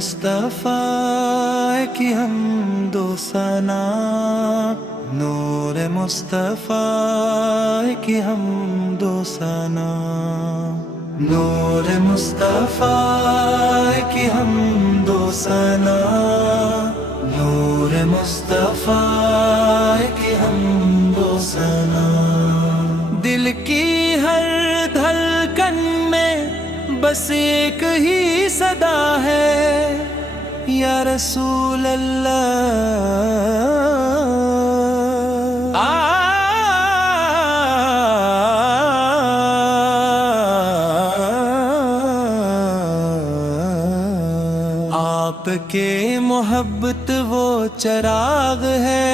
مصطفیٰ کی حمد و ثنا، نور مصطفیٰ کی حمد و ثنا، نور مصطفیٰ کی حمد و ثنا، نور مصطفیٰ کی حمد و ثنا۔ دل کی ہر دھڑکن میں بس ایک ہی صدا ہے، یا رسول اللہ، آپ کے محبت وہ چراغ ہے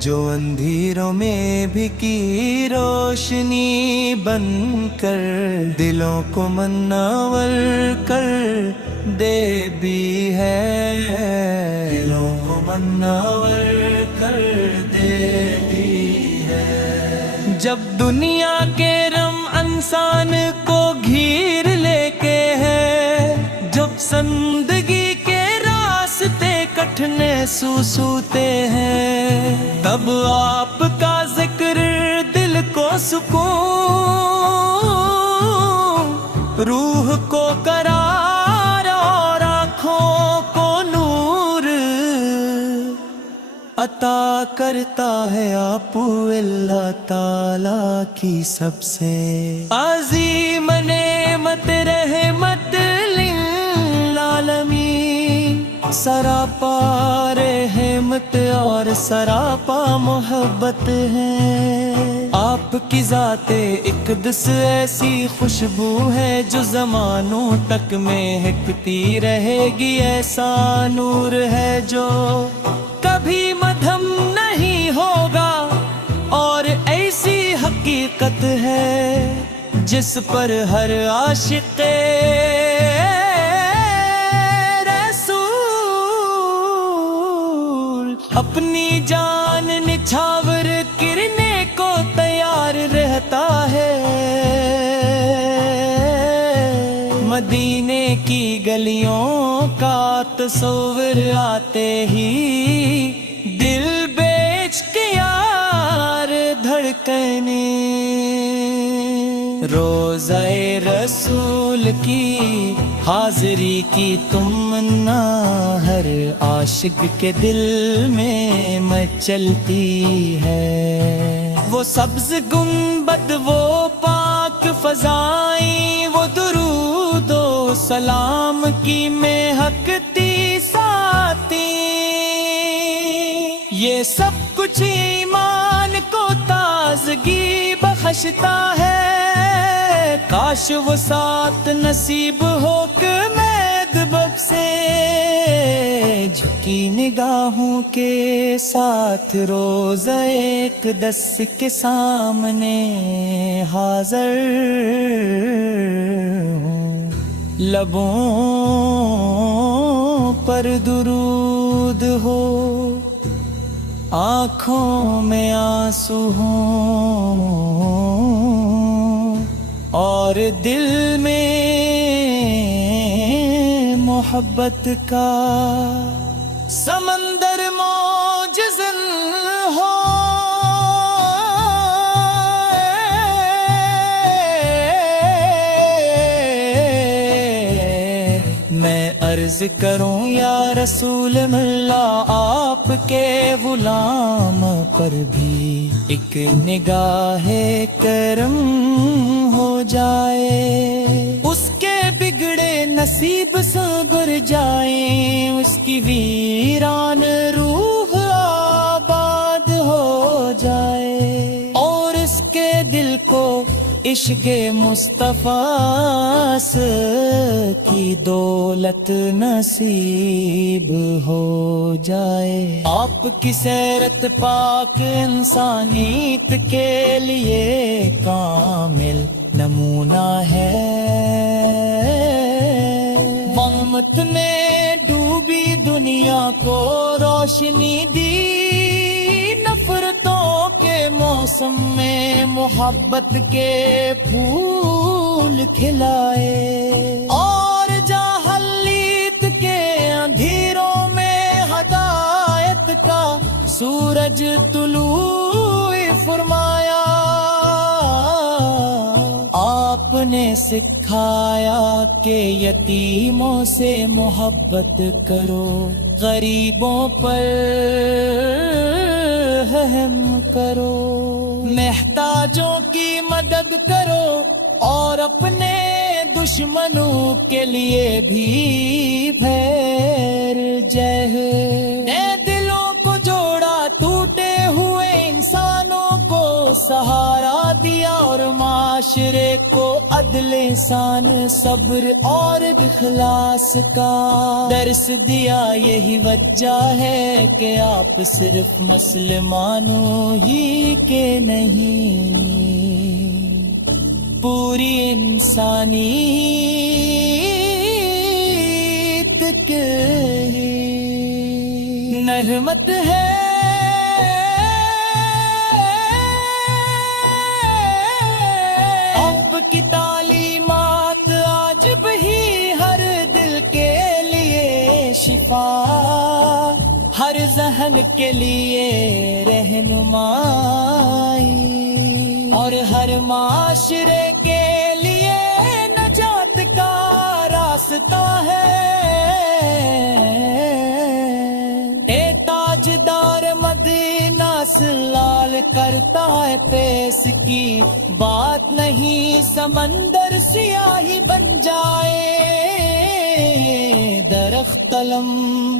جو اندھیروں میں بھی کی روشنی بن کر دلوں کو منور کر دے بھی ہے، دلوں کو منور کر دے بھی ہے۔ جب دنیا کے رم انسان کو گھیر لے کے ہے، جب زندگی کے راستے کٹھنے سوتے ہیں، تب آپ کا ذکر دل کو سکون، روح کو قرار اور آنکھوں کو نور عطا کرتا ہے۔ آپ اللہ تعالیٰ کی سب سے عظیم نعمت رحمت للعالمین، سراپا رحمت اور سراپا محبت ہے۔ آپ کی ذات اقدس ایسی خوشبو ہے جو زمانوں تک مہکتی رہے گی، ایسا نور ہے جو کبھی مدھم نہیں ہوگا، اور ایسی حقیقت ہے جس پر ہر عاشق اپنی جان نچھاور کرنے کو تیار رہتا ہے۔ مدینے کی گلیوں کا تصور آتے ہی دل بیچ کے یار دھڑکنے، روضہ رسول کی حاضری کی تمنا ہر عاشق کے دل میں مچلتی ہے۔ وہ سبز گنبد، وہ پاک فضائیں، وہ درود و سلام کی مہکتی ساتیں، یہ سب کچھ ایمان کو تازگی بخشتا ہے۔ کاش وہ ساتھ نصیب ہو کہ میدبب سے جھکی نگاہوں کے ساتھ روضہ اقدس کے سامنے حاضر ہوں، لبوں پر درود ہو، آنکھوں میں آنسو ہوں، اور دل میں محبت کا سمندر موجزن ہو۔ میں عرض کروں یا رسول اللہ، آپ کے غلام پر بھی ایک نگاہ کرم ہو جائے، اس کے بگڑے نصیب سنور جائیں، اس کی ویران روح آباد ہو جائے، اور اس کے دل کو عشق مصطفیٰ کی دولت نصیب ہو جائے۔ آپ کی سیرت پاک انسانیت کے لیے کامل نمونہ ہے، محمد نے ڈوبی دنیا کو روشنی دی، نفرتوں کے موسم میں محبت کے پھول کھلائے، اور جہل سورج طلوع فرمایا، آپ نے سکھایا کہ یتیموں سے محبت کرو، غریبوں پر رحم کرو، محتاجوں کی مدد کرو، اور اپنے دشمنوں کے لیے بھی پھیر جہ۔ نے دلوں کو جوڑا، ٹوٹے ہوئے انسانوں کو سہارا دیا، اور معاشرے کو عدل، احسان، صبر اور اخلاص کا درس دیا۔ یہی وجہ ہے کہ آپ صرف مسلمانوں ہی کے نہیں، پوری انسانیت کے نعمت ہے۔ آپ کی تعلیمات آج بھی ہر دل کے لیے شفا، ہر ذہن کے لیے رہنمائی، اور ہر معاشرے کے لیے نجات کا راستہ ہے۔ اے تاجدار مدینہ لال کرتا ہے پیس کی بات نہیں، سمندر سیاہی بن جائے، درخت قلم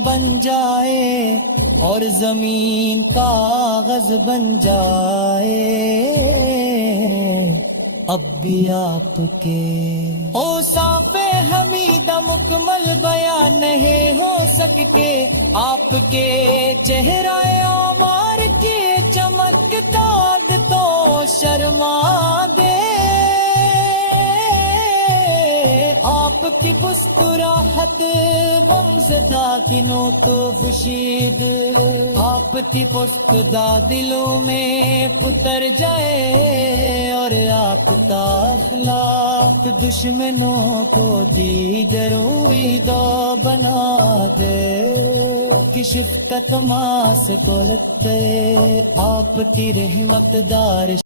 بن جائے، اور زمین کاغذ بن جائے، اب بھی آپ کے اوصاف حمیدہ مکمل بیان نہیں ہو سکتے، آپ کے چہرہ عمار کی چمک داد تو شرما دے، آپ کی مسکراہٹ غمزدہ دنوں تو بشید، آپ کی پختہ دلوں میں اتر جائے، اور آپ کا اخلاق دشمنوں کو دیگر دو بنا دے، کہ شفقت ماں سے بولتے آپ کی رحمت دار